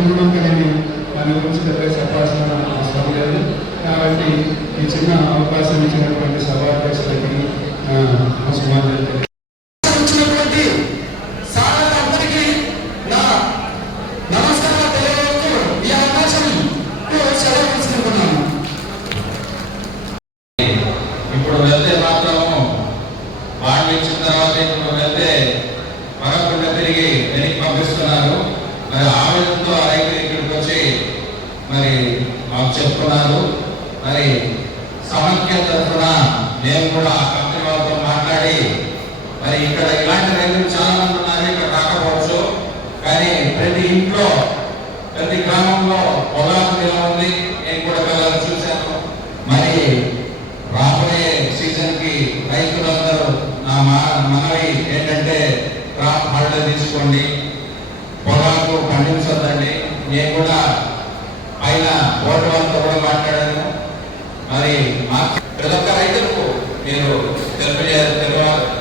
అనుకుంటున్నాం కానీ దాని గురించి పెద్దగా చెప్పాల్సిన అవసరం లేదు. కాబట్టి ఈ చిన్న అవకాశం ఇచ్చినటువంటి సభాధ్యక్షులకి వచ్చినటువంటి సాధారణకి నా నమస్కారాలు తెలియజేస్తూ ఈ అవకాశం సెలవు తీసుకుంటున్నాను. ఇప్పుడు వెళ్తే మాత్రము వాళ్ళు ఇచ్చిన తర్వాత ఇప్పుడు వెళ్తే మరొక తిరిగి వెనక్కి పంపిస్తున్నారు. మరి ఆవేదనతో రైతులు ఇక్కడికి వచ్చి మరి మాకు చెప్తున్నారు. మరి సమైక్య తరఫున నేను కూడా ఆ కంపెనీ వాళ్ళతో మాట్లాడి మరి ఇక్కడ ఇలాంటి రైతులు చాలా మంది ఉన్నారు. ఇక్కడ రాకపోవచ్చు కానీ ప్రతి ఇంట్లో ప్రతి గ్రామంలో పొలాలు నిల ఉంది. నేను కూడా పిల్లలు చూశాను. మరి రాబోయే సీజన్ కి రైతులందరూ నా మనవి ఏంటంటే క్రాప్ హాలిడే తీసుకోండి, పొలాలకు పండించొద్దండి. నేను కూడా పైన బోర్డు వాళ్ళతో కూడా మాట్లాడాను. మరి ప్రతి ఒక్క రైతులకు మీరు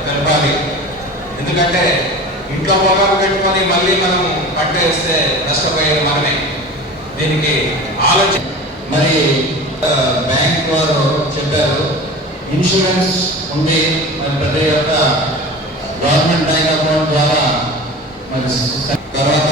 తెలపాలి. ఎందుకంటే ఇంట్లో పొలాలు పెట్టుకొని మళ్ళీ మనం పంట వేస్తే నష్టపోయేది మనమే. దీనికి ఆలోచన మరి బ్యాంక్ వారు చెప్పారు ఇన్సూరెన్స్ ఉంది. మరి ప్రతి ఒక్క గవర్నమెంట్ బ్యాంక్ అకౌంట్ ద్వారా మరి తర్వాత